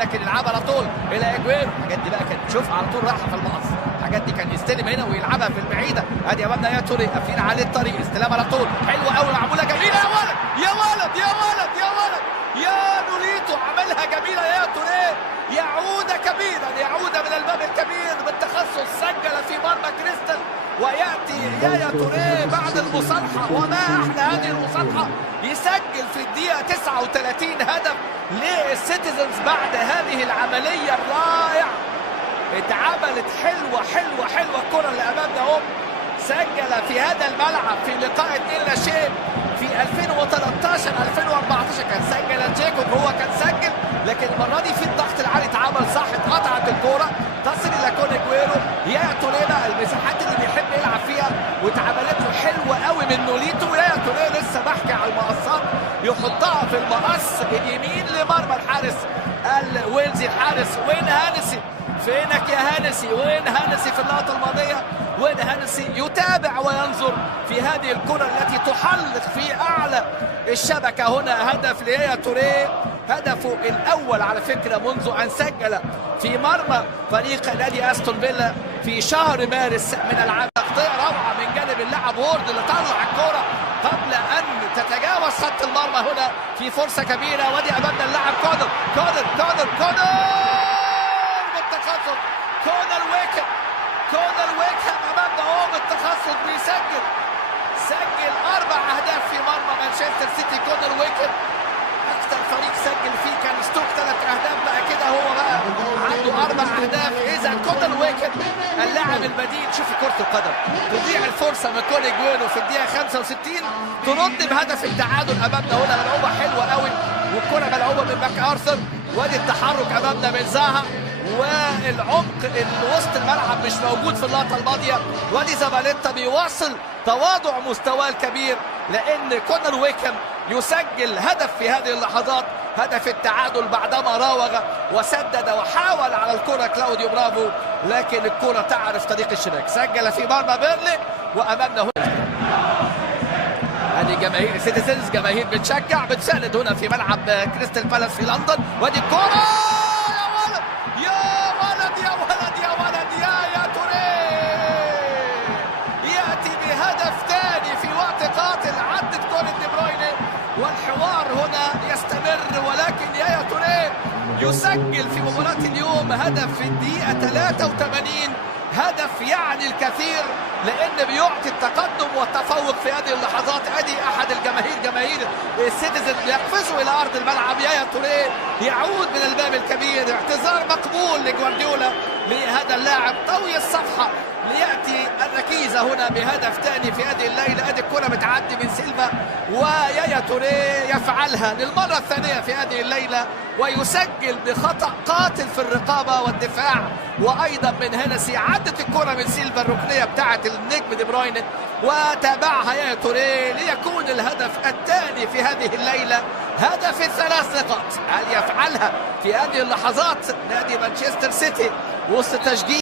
لكن يلعبها على طول الى اجويرو. الحاجات دي بقى كانت تشوفها على طول رايحه في المقص، الحاجات دي كان يستلم هنا ويلعبها في البعيده. ادي امامنا يا توري قافلين عليه الطريق، استلام على طول حلوه قوي معموله جميله. يا ولد يا ولد يا ولد يا ولد يا نوليتو عملها جميله يا توري. يعود كبيرا، يعود من الباب الكبير بالتخصص، سجل في مرمى كريستال. وياتي يا توري بعد المصالحه، وما احلى هذه المصالحه، يسجل في الدقيقه 39 هدف للسيتيزنز بعد هذه العمليه الرائعه. اتعملت حلوه حلوه حلوه الكره اللي امامنا اهو. سجل في هذا الملعب في لقاء 2-0 في 2013 2014 كان سجل جيكوب، هو كان سجل، لكن المره دي في الضغط العالي اتعمل صح، اتقطعت الكوره تصل الى كون اجويرو. يا توري بقى المساحات اللي بيحب يلعب فيها واتعملت له حلوه قوي من نوليتو. يا توري لسه بحكي على المقصات، يحطها في المقص اليمين لمرمى الحارس الويلزي الحارس وين هانسي. فينك يا هانسي؟ وين هانسي في اللقطه الماضيه؟ وين هانسي يتابع وينظر في هذه الكره التي تحلق في اعلى الشبكه. هنا هدف ليايا توري، هدفه الاول على فكره منذ ان سجل في مرمى فريق نادي استون فيلا في شهر مارس من العام. تغطيه روعه من جانب اللاعب وورد اللي طلع الكره قبل ان تتجاوز خط المرمى. هنا في فرصه كبيره، وادي امامنا اللاعب كونر بالتخصص. كونر ويكهام امامنا هو بالتخصص بيسجل، سجل 4 أهداف في مرمى مانشستر سيتي. كونر ويكهام اكثر فريق سجل فيه كان ستوك 3 أهداف، بقى كده هو بقى عنده 4 أهداف. اذا كونر ويكهام اللاعب البديل. شوفوا كرة القدم تضيع الفرصة من كون اجويرو في الدقيقة 65 ترد بهدف التعادل امامنا. هنا ملعوبة حلوة قوي، والكرة ملعوبة من ماك ارثر، وادي التحرك امامنا من زاها، والعمق اللي وسط الملعب مش موجود في اللقطه الماضيه. وادي زاباليتا بيواصل تواضع مستواه الكبير، لان كونر ويكهام يسجل هدف في هذه اللحظات، هدف التعادل بعدما راوغ وسدد وحاول على الكره كلاوديو برافو، لكن الكره تعرف طريق الشباك. سجل في مرمى بيرلي، وامامنا هنا هذه جماهير سيتيزنز، جماهير بتشجع بتساند هنا في ملعب كريستال بالاس في لندن. وادي الكره يا توري ياتي بهدف ثاني في وقت قاتل. عدت كولين دي بروين والحوار هنا يستمر، ولكن يا توري يسجل في مباراة اليوم هدف في الدقيقة 83. هدف يعني الكثير، لان بيعطي التقدم والتفوق في هذه اللحظات. ادي احد جماهير السيتيزن يقفزوا الى ارض الملعب. يا توري يعود من الباب الكبير، اعتذار مقبول لجوارديولا لهذا اللاعب طوي الصفحه، لياتي الركيزه هنا بهدف ثاني في هذه الليله. ادي الكره بتعدي من سيلفا، ويا توري يفعلها للمره الثانيه في هذه الليله، ويسجل بخطأ قاتل في الرقابه والدفاع، وايضا من هنسي. عدت الكره من سيلفا الركنيه بتاعه النجم دي بروين، وتابعها يا توري ليكون الهدف الثاني في هذه الليله، هدف ال3 نقاط. هل يفعلها في هذه اللحظات نادي مانشستر سيتي وسط تشجيع